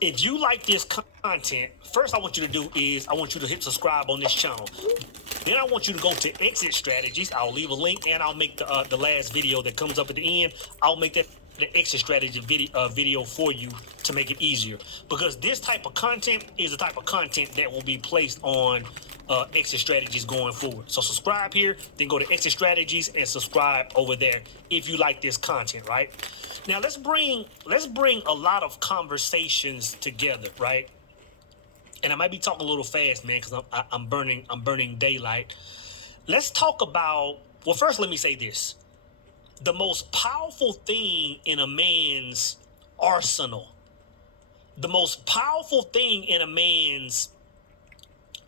If you like this content, first I want you to do is I want you to hit subscribe on this channel. Then I want you to go to Exit Strategies. I'll leave a link, and I'll make the last video that comes up at the end. I'll make that the exit strategy video for you to make it easier, because this type of content is the type of content that will be placed on Exit Strategies going forward. So subscribe here, then go to Exit Strategies and subscribe over there if you like this content, right? Now let's bring a lot of conversations together, right? And I might be talking a little fast, man, because I'm burning daylight. Let's talk about, well, first let me say this. The most powerful thing in a man's arsenal, the most powerful thing in a man's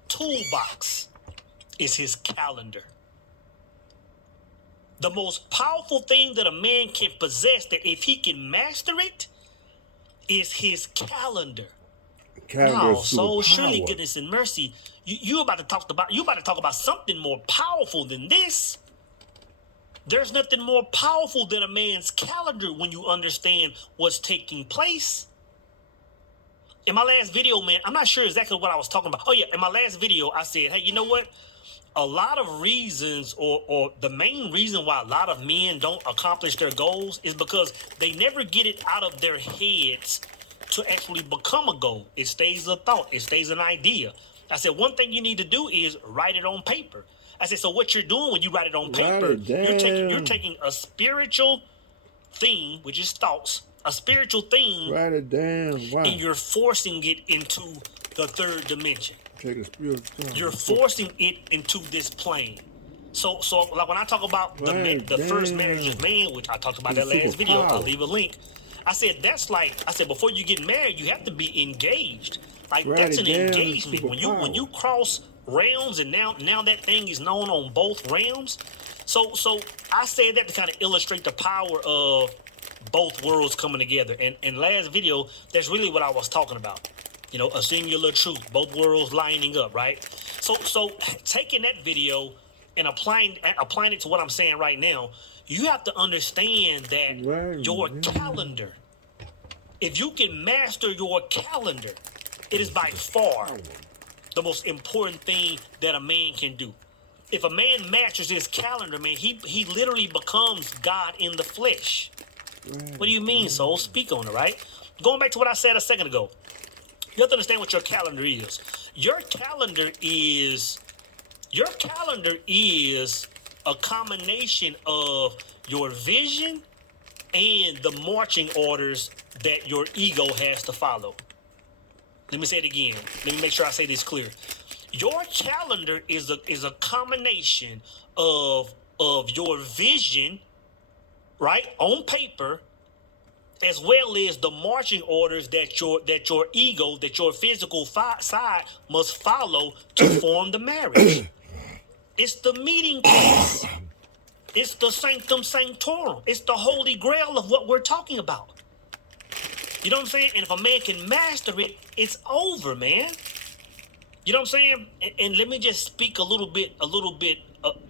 toolbox is his calendar. The most powerful thing that a man can possess, that if he can master it, is his calendar. No, so surely goodness and mercy, you about to talk about something more powerful than this. There's nothing more powerful than a man's calendar when you understand what's taking place. In my last video, man, I'm not sure exactly what I was talking about. Oh yeah, in my last video, I said, hey, you know what? A lot of reasons, or the main reason why a lot of men don't accomplish their goals is because they never get it out of their heads to actually become a goal. It stays a thought. It stays an idea. I said, one thing you need to do is write it on paper. I said, so what you're doing when you write it on paper, you're taking a spiritual thing, which is thoughts, a spiritual thing, write it down. Wow. And you're forcing it into the third dimension. Take a spiritual thing. You're forcing it into this plane. So like when I talk about the first marriage of man, which I talked about that last video, I'll leave a link. I said, before you get married, you have to be engaged. Like that's an engagement. When you cross realms, and now that thing is known on both realms. So I said that to kind of illustrate the power of both worlds coming together. And last video, that's really what I was talking about. You know, a singular truth, both worlds lining up, right? So taking that video and applying it to what I'm saying right now, you have to understand that your calendar, if you can master your calendar, it is by far the most important thing that a man can do. If a man masters his calendar, man, he literally becomes God in the flesh. What do you mean, soul? Speak on it, right? Going back to what I said a second ago, you have to understand what your calendar is. Your calendar is a combination of your vision and the marching orders that your ego has to follow. Let me say it again. Let me make sure I say this clear. Your calendar is a combination of your vision, right, on paper, as well as the marching orders that your ego, that your physical side must follow to form the marriage. It's the meeting place. It's the sanctum sanctorum. It's the holy grail of what we're talking about. You know what I'm saying? And if a man can master it, it's over, man. You know what I'm saying? And let me just speak a little bit,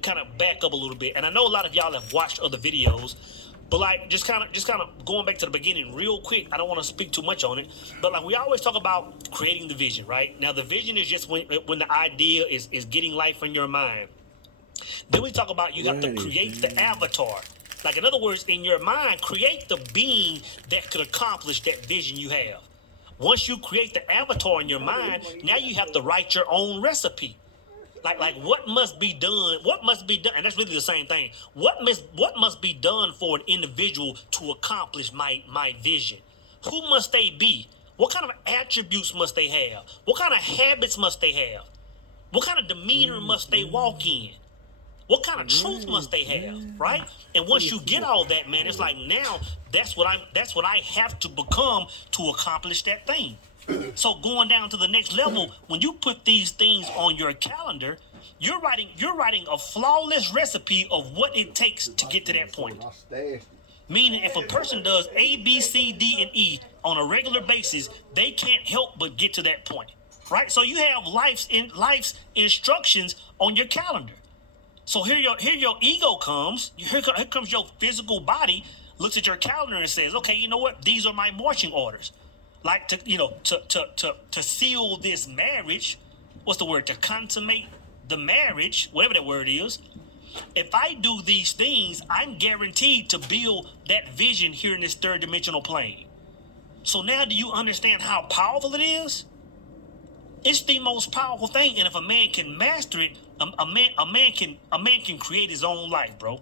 kind of back up a little bit. And I know a lot of y'all have watched other videos, but like just kind of going back to the beginning real quick. I don't want to speak too much on it, but like we always talk about creating the vision, right? Now the vision is just when the idea is getting life in your mind. Then we talk about you have to create the avatar. Like in other words, in your mind, create the being that could accomplish that vision you have. Once you create the avatar in your mind, now you have to write your own recipe. Like what must be done, and that's really the same thing. What must be done for an individual to accomplish my vision? Who must they be? What kind of attributes must they have? What kind of habits must they have? What kind of demeanor must they walk in? What kind of truth must they have, right? And once you get all that, man, it's like now that's what I have to become to accomplish that thing. So going down to the next level, when you put these things on your calendar, you're writing a flawless recipe of what it takes to get to that point. Meaning if a person does A, B, C, D, and E on a regular basis, they can't help but get to that point, right? So you have life's instructions on your calendar. So here your ego comes. Here comes your physical body, looks at your calendar and says, okay, you know what? These are my marching orders. like to seal this marriage. What's the word? To consummate the marriage, whatever that word is. If I do these things, I'm guaranteed to build that vision here in this third dimensional plane. So now do you understand how powerful it is? It's the most powerful thing, and if a man can master it, a man can create his own life, bro.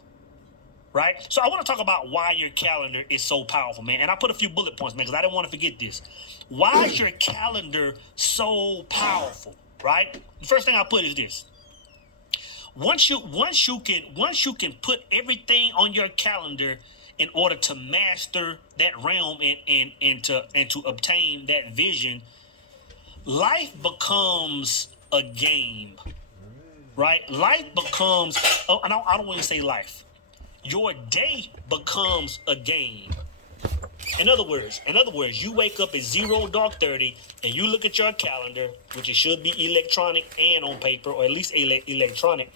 Right? So I want to talk about why your calendar is so powerful, man. And I put a few bullet points, man, because I didn't want to forget this. Why is your calendar so powerful? Right? The first thing I put is this. Once you can put everything on your calendar in order to master that realm and to obtain that vision, life becomes a game, right? Life becomes, I don't want to say life. Your day becomes a game. In other words, you wake up at 0:30 and you look at your calendar, which it should be electronic and on paper, or at least electronic.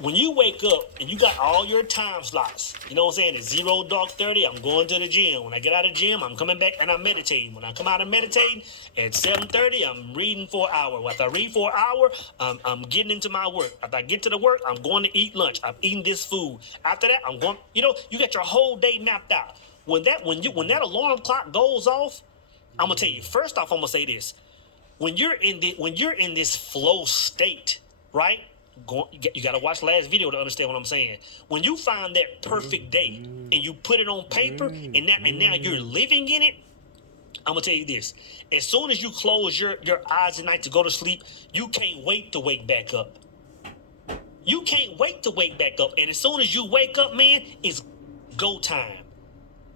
When you wake up and you got all your time slots, you know what I'm saying? At 0:30, I'm going to the gym. When I get out of the gym, I'm coming back and I'm meditating. When I come out of meditating, at 7:30, I'm reading for an hour. After I read for an hour, I'm getting into my work. After I get to the work, I'm going to eat lunch. I'm eating this food. After that, I'm going. You got your whole day mapped out. When that alarm clock goes off, I'm gonna tell you. First off, I'm gonna say this: when you're in this flow state, right? You got to watch last video to understand what I'm saying. When you find that perfect day and you put it on paper and now you're living in it, I'm gonna tell you this: as soon as you close your eyes at night to go to sleep, you can't wait to wake back up. You can't wait to wake back up, and as soon as you wake up, man, it's go time.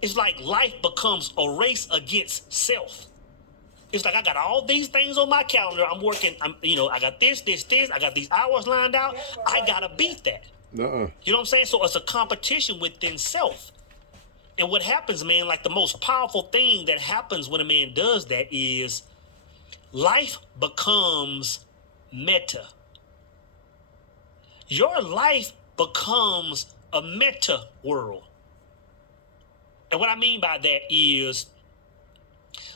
It's like life becomes a race against self. It's like I got all these things on my calendar. I'm working. I got this. I got these hours lined out. I gotta beat that. You know what I'm saying? So it's a competition within self. And what happens, man, like the most powerful thing that happens when a man does that is life becomes meta. Your life becomes a meta world. And what I mean by that is,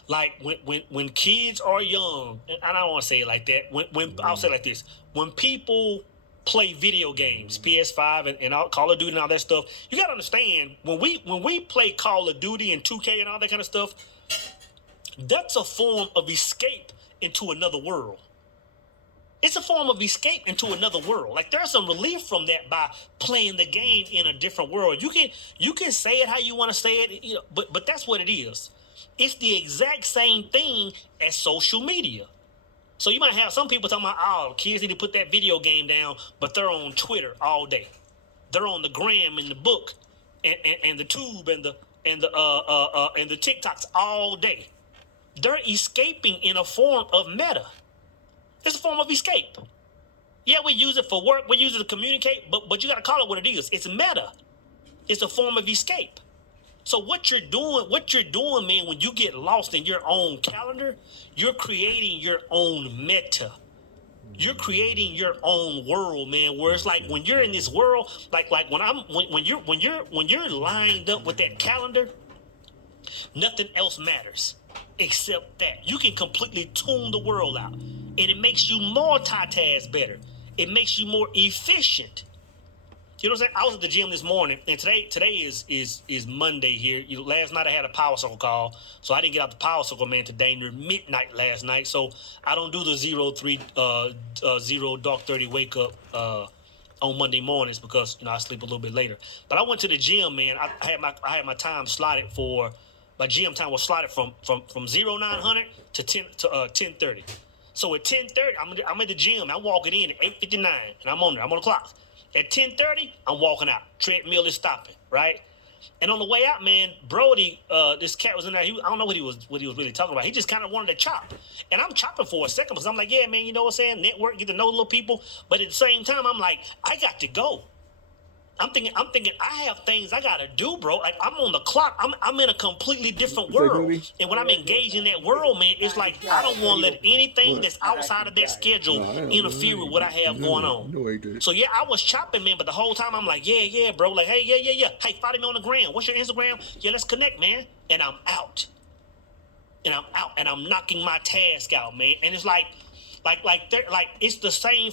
like when kids are young, and I don't want to say it like that. When I'll say it like this: when people play video games, PS5 and all, Call of Duty and all that stuff, you gotta understand when we play Call of Duty and 2K and all that kind of stuff, that's a form of escape into another world. It's a form of escape into another world. Like there's some relief from that by playing the game in a different world. You can say it how you want to say it, but that's what it is. It's the exact same thing as social media. So you might have some people talking about, oh, kids need to put that video game down, but they're on Twitter all day. They're on the gram and the book and the tube and the TikToks all day. They're escaping in a form of meta. It's a form of escape. Yeah, we use it for work, we use it to communicate, but you gotta call it what it is. It's meta. It's a form of escape. So what you're doing, man, when you get lost in your own calendar, you're creating your own meta. You're creating your own world, man. Where it's like when you're in this world, like when you're lined up with that calendar, nothing else matters except that. You can completely tune the world out, and it makes you multitask better. It makes you more efficient. You know what I'm saying? I was at the gym this morning, and today is Monday here. Last night I had a power circle call, so I didn't get out the power circle, man, today near midnight last night. So I don't do the 0:30 wake up on Monday mornings because I sleep a little bit later. But I went to the gym, man. I had my time slotted for my gym time was slotted from 0900 to 10:30. So at 10:30, I'm at the gym. I'm walking in at 8:59, and I'm on there. I'm on the clock. At 10:30, I'm walking out. Treadmill is stopping, right? And on the way out, man, Brody, this cat was in there. I don't know what he was really talking about. He just kind of wanted to chop. And I'm chopping for a second because I'm like, yeah, man, you know what I'm saying? Network, get to know little people. But at the same time, I'm like, I got to go. I'm thinking, I have things I gotta do, bro. Like I'm on the clock. I'm in a completely different world. And when I'm engaged in that world, man, it's like I don't want to let anything that's outside of that schedule interfere with what I have going on. So yeah, I was chopping, man, but the whole time I'm like, yeah, bro. Like, hey, yeah. Hey, follow me on the gram. What's your Instagram? Yeah, let's connect, man. And I'm out. and I'm out and I'm knocking my task out, man. And it's like it's the same